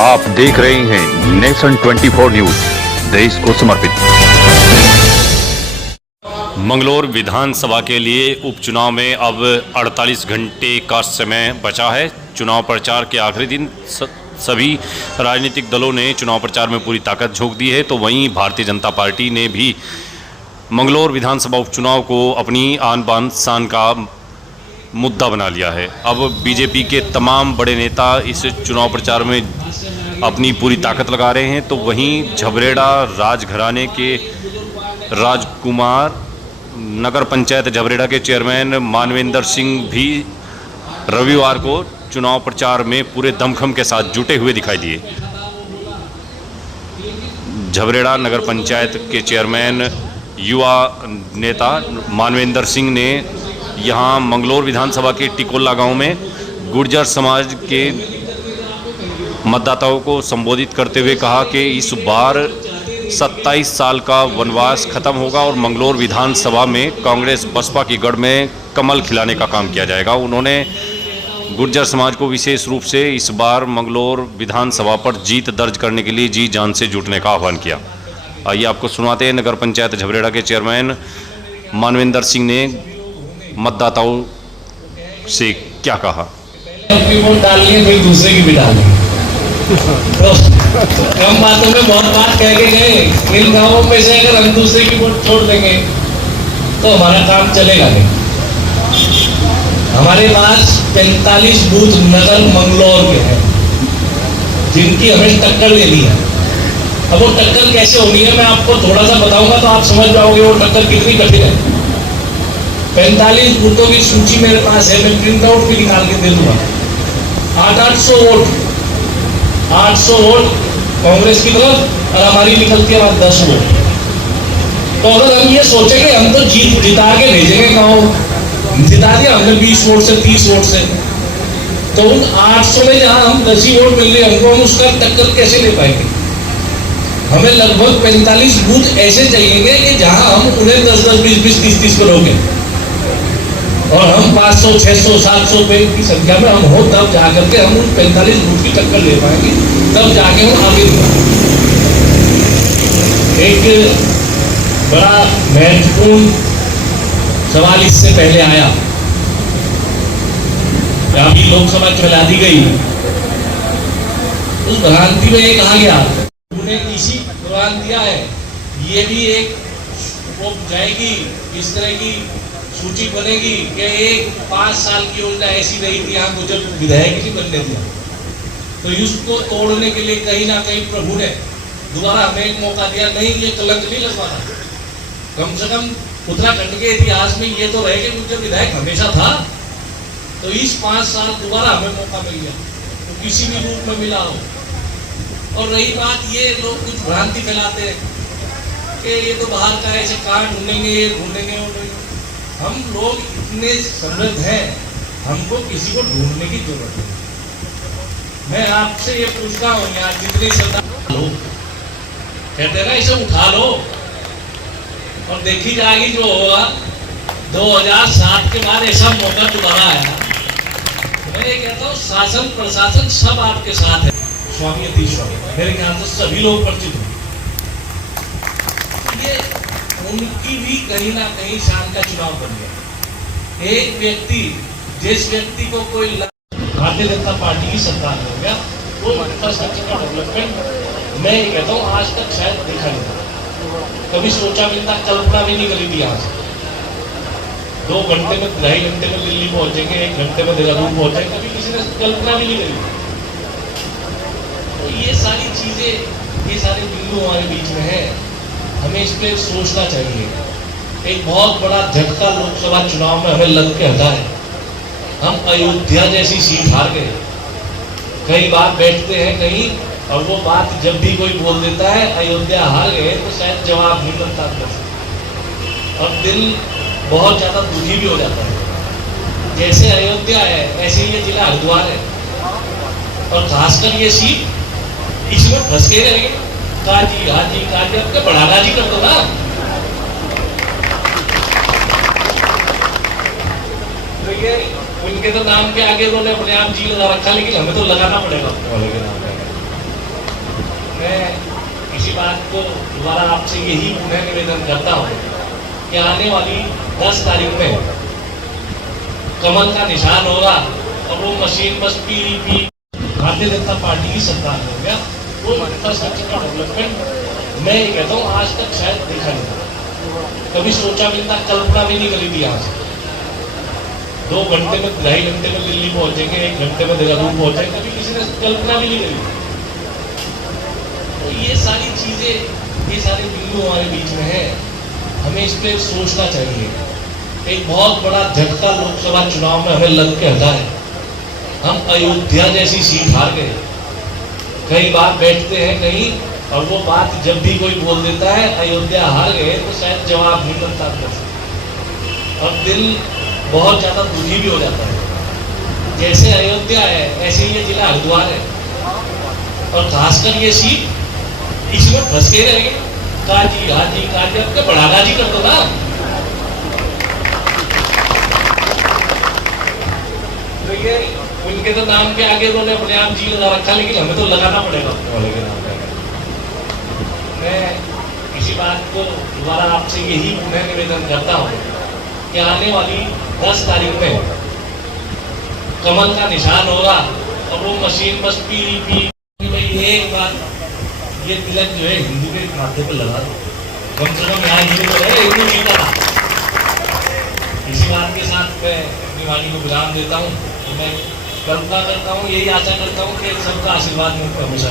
आप देख रहे हैं नेशन 24 न्यूज, देश को समर्पित। मंगलौर विधानसभा के लिए उपचुनाव में अब 48 घंटे का समय बचा है। चुनाव प्रचार के आखिरी दिन सभी राजनीतिक दलों ने चुनाव प्रचार में पूरी ताकत झोंक दी है, तो वहीं भारतीय जनता पार्टी ने भी मंगलौर विधानसभा उपचुनाव को अपनी आन बान शान का मुद्दा बना लिया है। अब बीजेपी के तमाम बड़े नेता इस चुनाव प्रचार में अपनी पूरी ताकत लगा रहे हैं, तो वहीं झबरेड़ा राजघराने के राजकुमार नगर पंचायत झबरेड़ा के चेयरमैन मानवेंद्र सिंह भी रविवार को चुनाव प्रचार में पूरे दमखम के साथ जुटे हुए दिखाई दिए। झबरेड़ा नगर पंचायत के चेयरमैन युवा नेता मानवेंद्र सिंह ने यहाँ मंगलौर विधानसभा के टिकोला गांव में गुर्जर समाज के मतदाताओं को संबोधित करते हुए कहा कि इस बार 27 साल का वनवास खत्म होगा और मंगलौर विधानसभा में कांग्रेस बसपा की गढ़ में कमल खिलाने का काम किया जाएगा। उन्होंने गुर्जर समाज को विशेष रूप से इस बार मंगलौर विधानसभा पर जीत दर्ज करने के लिए जी जान से जुटने का आह्वान किया। आइए आपको सुनाते हैं नगर पंचायत झबरेड़ा के चेयरमैन मानवेंद्र सिंह ने मतदाताओं से क्या कहा। अपनी वोट डालनी है, फिर दूसरे की भी डालनी है। तो कम बातों में बहुत बात कह के गए। इन गांवों में से अगर हम दूसरे की वोट छोड़ देंगे तो हमारा काम चलेगा नहीं। हमारे पास 45 बूथ नगर मंगलौर के हैं जिनकी हमें टक्कर लेनी है। अब वो टक्कर कैसे होनी है मैं आपको थोड़ा सा बताऊंगा तो आप समझ पाओगे वो टक्कर कितनी कठिन है। 45 बूथों की सूची मेरे पास है, मैं प्रिंट आउट भी निकाल के दे दूंगा। 800 वोट 800 वोट कांग्रेस की तरफ और हमारी निकलती है 10 वोट। तो अगर हम ये सोचेंगे हम तो जिता के भेजेंगे गाँव, जिता दिया हमने 20 वोट से 30 वोट से, तो उन 800 में जहां हम 10 ही वोट मिल रहे हैं हमको हम उसका टक्कर कैसे ले पाएंगे। हमें लगभग 45 बूथ ऐसे चाहिए कि जहां हम उन्हें 10-10, 20-20, 30-30 पर रोकें और हम 500, 600, 700 पे की संख्या में हम हो तब जाकर के हम उन 45 बूथ की टक्कर ले पाएंगे, तब जाके हम आगे बढ़ेंगे। एक बड़ा महत्वपूर्ण सवाल इससे पहले आया, अभी लोकसभा चला दी गई, उस भ्रांति में ये कहा गया उन्हें इसी दौरान दिया है, ये भी एक वो जाएगी इस तरह की सूची बनेगी कि एक 5 साल की योजना ऐसी रही थी, यहाँ गुजर विधायक नहीं बनने दिया, तो इसको तोड़ने के लिए कहीं ना कहीं प्रभु ने दोबारा हमें एक मौका दिया। नहीं, ये कलंक नहीं लगवाना, कम से कम उत्तराखंड के इतिहास में ये तो रहे कि गुजर विधायक हमेशा था, तो इस 5 साल दोबारा हमें मौका मिल गया, तो किसी भी रूप में मिला हो। और रही बात, ये लोग कुछ भ्रांति फैलाते हैं कि ये तो बाहर का ऐसे कहाँ ढूंढेंगे, ये ढूंढेंगे वो ढूंढेंगे। हम लोग इतने समृद्ध हैं, हमको किसी को ढूंढने की जरूरत नहीं। मैं आपसे ये पूछता हूँ, यार जितने सरदार लोग कहते हैं ना इसे उठा लो और देखी जाएगी जो होगा। 2007 के बाद ऐसा मौका दोबारा आया। मैं ये कहता हूँ शासन प्रशासन सब आपके साथ है। स्वामी अतीश स्वामी मेरे ख्याल से सभी लोग परिचित हैं। ये उनकी भी कहीं ना कहीं शान का चुनाव बन गया। एक व्यक्ति, जिस व्यक्ति को कोई भारतीय जनता पार्टी की सरकार हो गया, वो इंफ्रास्ट्रक्चर का डेवलपमेंट मैं ये कहता हूँ आज तक शायद देखा नहीं था, कभी सोचा भी था, कल्पना भी नहीं करी थी। आज 2 घंटे में 2.5 घंटे में दिल्ली पहुंचेंगे, 1 घंटे में देहरादून पहुंचेंगे, कभी किसी ने कल्पना भी नहीं करी। तो ये सारी चीजें, ये सारे बिंदु हमारे बीच में है, हमें इस पर सोचना चाहिए। एक बहुत बड़ा झटका लोकसभा चुनाव में हमें लग के हटा है। हम अयोध्या जैसी सीट हार गए। कई बार बैठते हैं कहीं और वो बात जब भी कोई बोल देता है अयोध्या हार गए, तो शायद जवाब नहीं बनता और दिल बहुत ज्यादा दुखी भी हो जाता है। जैसे अयोध्या है ऐसे ये जिला हरिद्वार है और खासकर ये सीट इसमें फंस के रहेंगे। काजी हाजी काजी आपके बड़ा राजी कर दो ना। तो ये उनके तो नाम के आगे उन्होंने अपने आप जी लगा रखा, लेकिन हमें तो लगाना पड़ेगा अपने वाले के नाम पे। मैं इसी बात को दोबारा आपसे यही पुनः निवेदन करता हूँ कि आने वाली 10 तारीख में कमल का निशान होगा और वो मशीन बस पीडीपी भारतीय जनता पार्टी की सरकार हो गया। वो इंफ्रास्ट्रक्चर का डेवलपमेंट मैं ये कहता हूँ आज तक शायद देखा नहीं था, कभी सोचा भी नहीं था, कल्पना भी नहीं करी थी। आज 2 घंटे में 2.5 घंटे में दिल्ली पहुंचेंगे, 1 घंटे में देहरादून पहुंचेंगे, कभी किसी ने कल्पना भी नहीं करी। तो ये सारी चीजें, ये सारे बिंदु हमारे बीच में है, हमें इस पर सोचना चाहिए। एक बहुत बड़ा झटका लोकसभा चुनाव में हमें लग के हटा है। हम अयोध्या जैसी सीट हार गए। कई बार बैठते हैं कहीं और वो बात जब भी कोई बोल देता है अयोध्या हार गए तो शायद जवाब नहीं बनता और दिल बहुत ज्यादा दुखी भी हो जाता है। जैसे अयोध्या है ऐसे ही ये जिला हरिद्वार है और खासकर ये सीट इसमें फंस के रहेंगे। काजी हाजी काजी अपने बड़ा गाजी कर दो ना। देखिए उनके तो नाम के आगे उन्होंने अपने आप जी लगा रखा, लेकिन हमें तो लगाना पड़ेगा अपने वाले के नाम पे। मैं इसी बात को दोबारा आपसे यही पुनः निवेदन करता हूँ कि आने वाली 10 तारीख में कमल का निशान होगा और वो मशीन बस पीडीपी। एक बार ये तिलक जो है हिंदू के माथे पे लगा दो, कम से कम यहाँ हिंदू तो है, हिंदू जीता था। इसी बात के साथ मैं अपनी वाणी को विराम देता हूँ। तो मैं कल्पना करता हूँ, यही आशा करता हूँ कि सबका आशीर्वाद मुझ पर हमेशा